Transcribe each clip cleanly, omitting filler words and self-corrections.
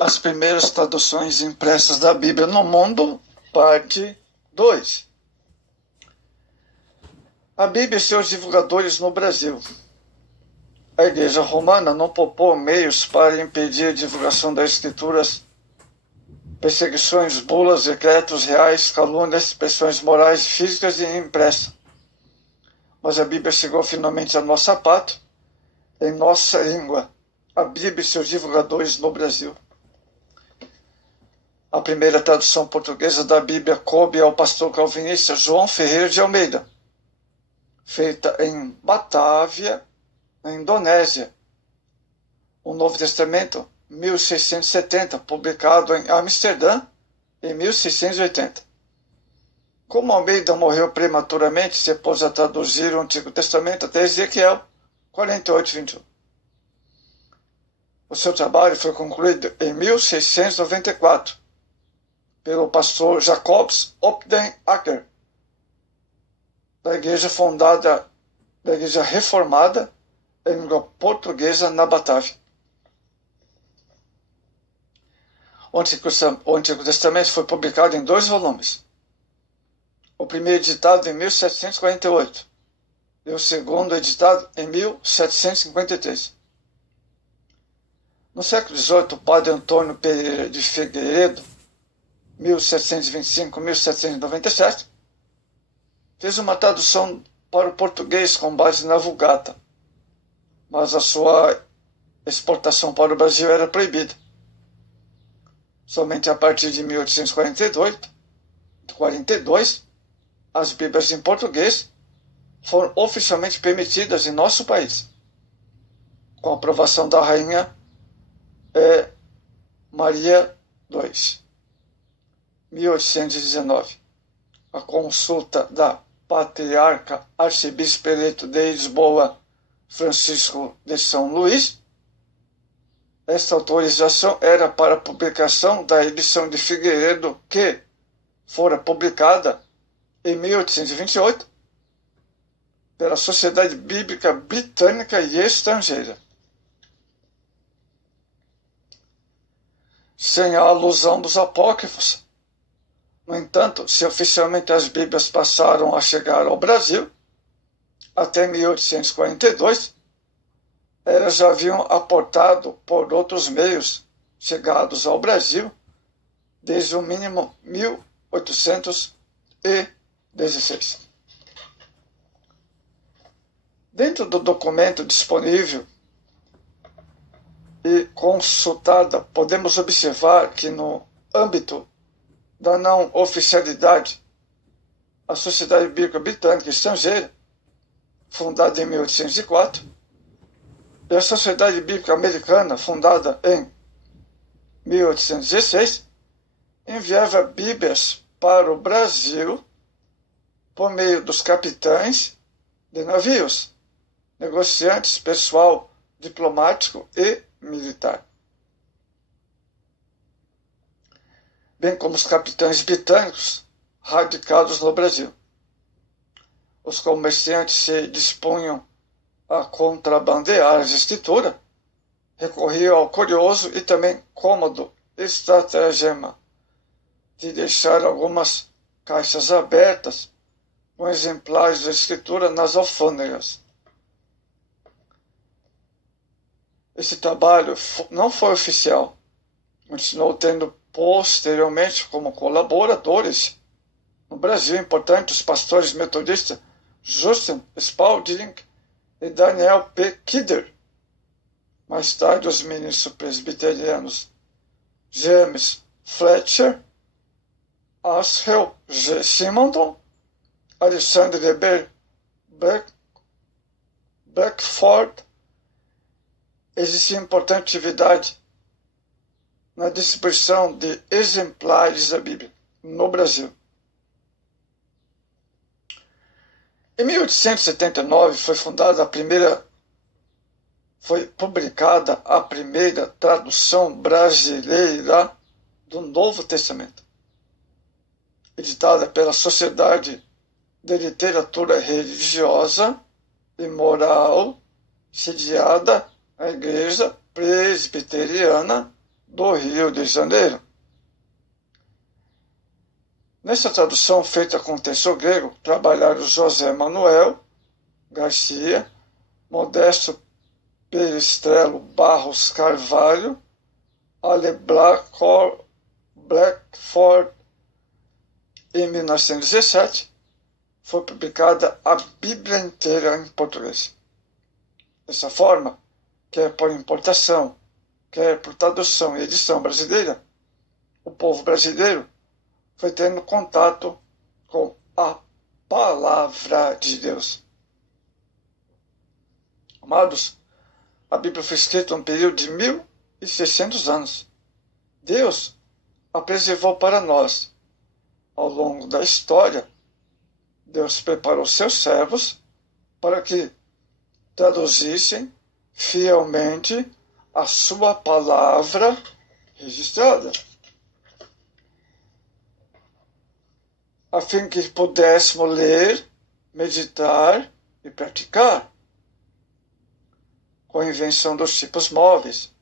As primeiras traduções impressas da Bíblia no mundo, parte 2. A Bíblia e seus divulgadores no Brasil. A Igreja Romana não poupou meios para impedir a divulgação das Escrituras, perseguições, bulas, decretos reais, calúnias, pressões morais, físicas e impressa. Mas a Bíblia chegou finalmente a nosso sapato, em nossa língua, a Bíblia e seus divulgadores no Brasil. A primeira tradução portuguesa da Bíblia coube ao pastor calvinista João Ferreira de Almeida, feita em Batávia, na Indonésia. O Novo Testamento, 1670, publicado em Amsterdã, em 1680. Como Almeida morreu prematuramente, se pôs a traduzir o Antigo Testamento até Ezequiel 48:21. O seu trabalho foi concluído em 1694 pelo pastor Jacobs Opden Acker, da igreja reformada em língua portuguesa na Batávia. O Antigo Testamento foi publicado em 2 volumes. O primeiro editado em 1748 e o segundo editado em 1753. No século XVIII, o padre Antônio Pereira de Figueiredo, 1725-1797, fez uma tradução para o português com base na Vulgata, mas a sua exportação para o Brasil era proibida. Somente a partir de 1842, as Bíblias em português foram oficialmente permitidas em nosso país, com a aprovação da Rainha Maria II. 1819. A consulta da Patriarca Arcebispo eleito de Lisboa, Francisco de São Luís. Esta autorização era para a publicação da edição de Figueiredo, que fora publicada em 1828 pela Sociedade Bíblica Britânica e Estrangeira. Sem a alusão dos apócrifos. No entanto, se oficialmente as Bíblias passaram a chegar ao Brasil, até 1842, elas já haviam aportado por outros meios chegados ao Brasil desde o mínimo 1816. Dentro do documento disponível e consultada, podemos observar que no âmbito da não oficialidade, a Sociedade Bíblica Britânica e Estrangeira, fundada em 1804, e a Sociedade Bíblica Americana, fundada em 1816, enviava Bíblias para o Brasil por meio dos capitães de navios, negociantes, pessoal diplomático e militar, bem como os capitães britânicos radicados no Brasil. Os comerciantes se dispunham a contrabandear as escrituras, recorriam ao curioso e também cômodo estratagema de deixar algumas caixas abertas com exemplares da escritura nas alfândegas. Esse trabalho não foi oficial, continuou tendo posteriormente como colaboradores no Brasil importantes os pastores metodistas Justin Spalding e Daniel P. Kidder. Mais tarde, os ministros presbiterianos James Fletcher, Ashel G. Simonton, Alexandre Beckford. Existe importante atividade na distribuição de exemplares da Bíblia no Brasil. Em 1879 foi publicada a primeira tradução brasileira do Novo Testamento, editada pela Sociedade de Literatura Religiosa e Moral, sediada na Igreja Presbiteriana do Rio de Janeiro. Nessa tradução feita com texto grego, trabalharam José Manuel Garcia, Modesto Peristrelo Barros Carvalho, Ale Blackford. Em 1917, foi publicada a Bíblia inteira em português. Dessa forma, quer por importação, quer por tradução e edição brasileira, o povo brasileiro foi tendo contato com a Palavra de Deus. Amados, a Bíblia foi escrita em um período de 1.600 anos. Deus a preservou para nós. Ao longo da história, Deus preparou seus servos para que traduzissem fielmente a sua palavra registrada, a fim que pudéssemos ler, meditar e praticar. Com a invenção dos tipos móveis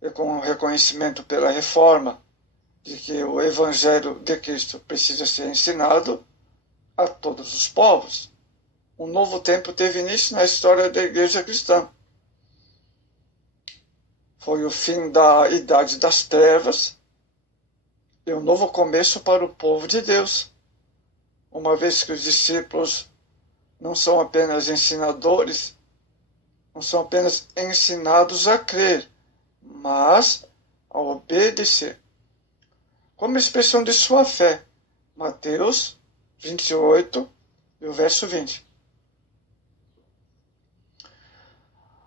e com o reconhecimento pela reforma de que o Evangelho de Cristo precisa ser ensinado a todos os povos, um novo tempo teve início na história da Igreja cristã. Foi o fim da Idade das Trevas e um novo começo para o povo de Deus, uma vez que os discípulos não são apenas ensinadores, não são apenas ensinados a crer, mas a obedecer, como expressão de sua fé. Mateus 28 e o verso 20.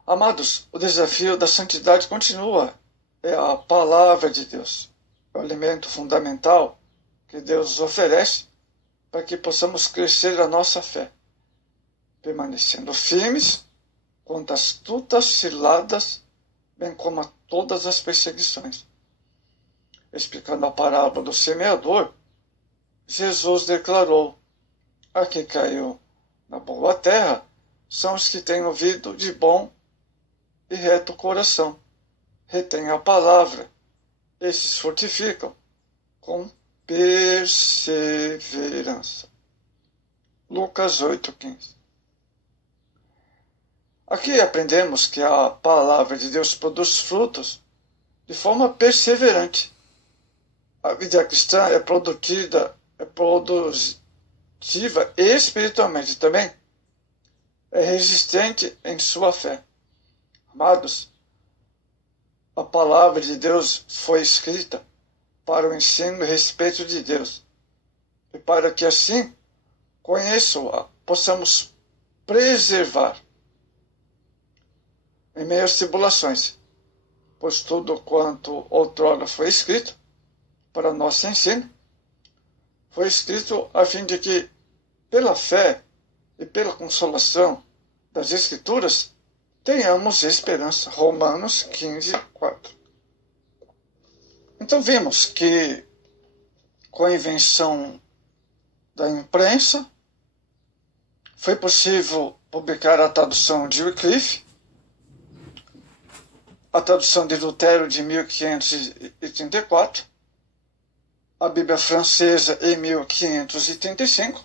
Amados, o desafio da santidade continua. É a palavra de Deus, é o alimento fundamental que Deus nos oferece para que possamos crescer a nossa fé, permanecendo firmes contra as astutas ciladas, bem como a todas as perseguições. Explicando a parábola do semeador, Jesus declarou: a que caiu na boa terra são os que têm ouvido de bom e reto coração, retêm a palavra, esses fortificam com perseverança. Lucas 8,15. Aqui aprendemos que a palavra de Deus produz frutos de forma perseverante. A vida cristã é produtiva espiritualmente também. É resistente em sua fé. Amados, a palavra de Deus foi escrita para o ensino e respeito de Deus. E para que assim, conheço-a, possamos preservar em meio às tribulações, pois tudo quanto outrora foi escrito para nosso ensino, foi escrito a fim de que, pela fé e pela consolação das Escrituras, tenhamos esperança. Romanos 15:4. Então vimos que, com a invenção da imprensa, foi possível publicar a tradução de Wycliffe, a tradução de Lutero de 1534, a Bíblia francesa em 1535,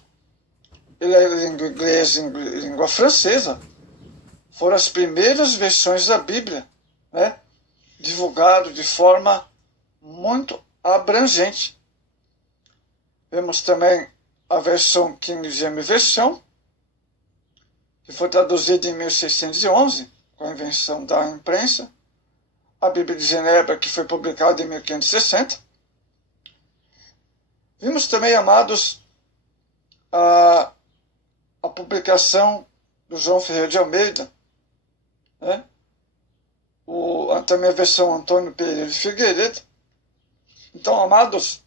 e a língua inglesa e língua francesa foram as primeiras versões da Bíblia, divulgadas de forma muito abrangente. Vemos também a versão King James Version, que foi traduzida em 1611, com a invenção da imprensa, a Bíblia de Genebra, que foi publicada em 1560. Vimos também, amados, a publicação do João Ferreira de Almeida, também a versão Antônio Pereira de Figueiredo. Então, amados,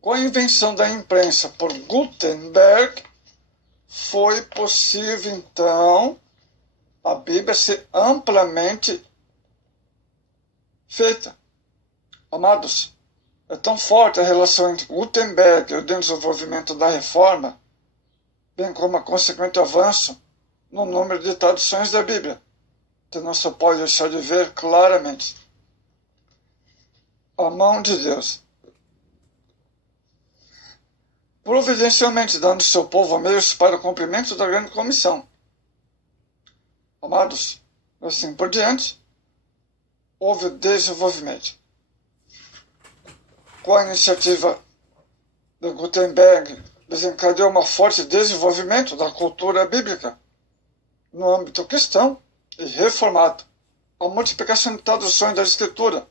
com a invenção da imprensa por Gutenberg, foi possível, então, a Bíblia ser amplamente feita. Amados, é tão forte a relação entre Gutenberg e o desenvolvimento da reforma, bem como a consequente avanço no número de traduções da Bíblia, que não se pode deixar de ver claramente. a mão de Deus, providencialmente dando seu povo meios para o cumprimento da grande comissão. Amados, assim por diante, houve desenvolvimento. Com a iniciativa de Gutenberg, desencadeou um forte desenvolvimento da cultura bíblica no âmbito cristão e reformado, a multiplicação de traduções da Escritura,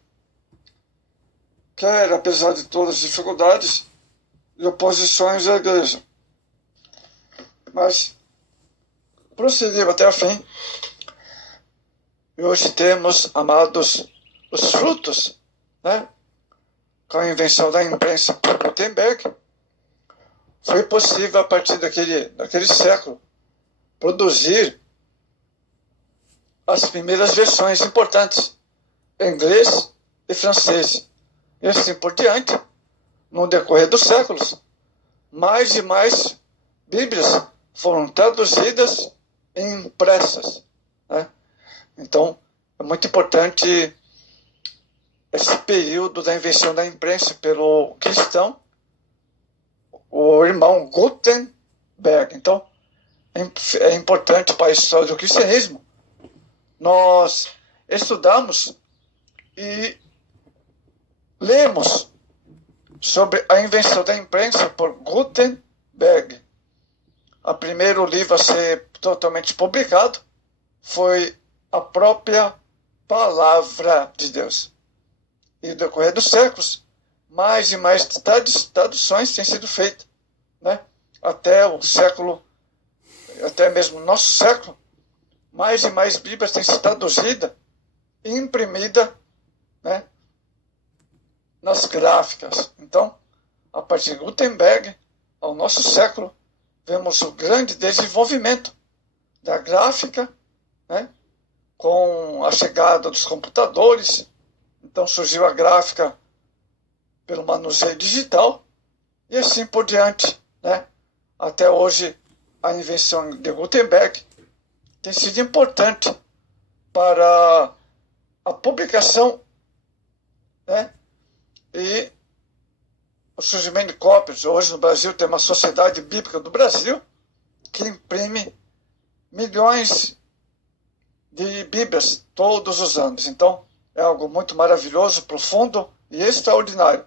quer apesar de todas as dificuldades e oposições à igreja. Mas prosseguiu até o fim. E hoje temos, amados, os frutos, né? Com a invenção da imprensa por Gutenberg, foi possível, a partir daquele século, produzir as primeiras versões importantes, em inglês e francês. E assim por diante, no decorrer dos séculos, mais e mais Bíblias foram traduzidas e impressas, né? Então, é muito importante esse período da invenção da imprensa pelo cristão, o irmão Gutenberg. Então, é importante para a história do cristianismo nós estudamos e lemos sobre a invenção da imprensa por Gutenberg. O primeiro livro a ser totalmente publicado foi a própria Palavra de Deus. E no decorrer dos séculos, mais e mais traduções têm sido feitas, né? Até o século, até mesmo o nosso século, mais e mais Bíblias têm sido traduzidas e imprimidas, né, nas gráficas. Então, a partir de Gutenberg, ao nosso século, vemos o grande desenvolvimento da gráfica, né, com a chegada dos computadores. Então surgiu a gráfica pelo manuseio digital e assim por diante, né? Até hoje, a invenção de Gutenberg tem sido importante para a publicação, né? E o surgimento de cópias. Hoje no Brasil tem uma Sociedade Bíblica do Brasil que imprime milhões de Bíblias todos os anos. Então, é algo muito maravilhoso, profundo e extraordinário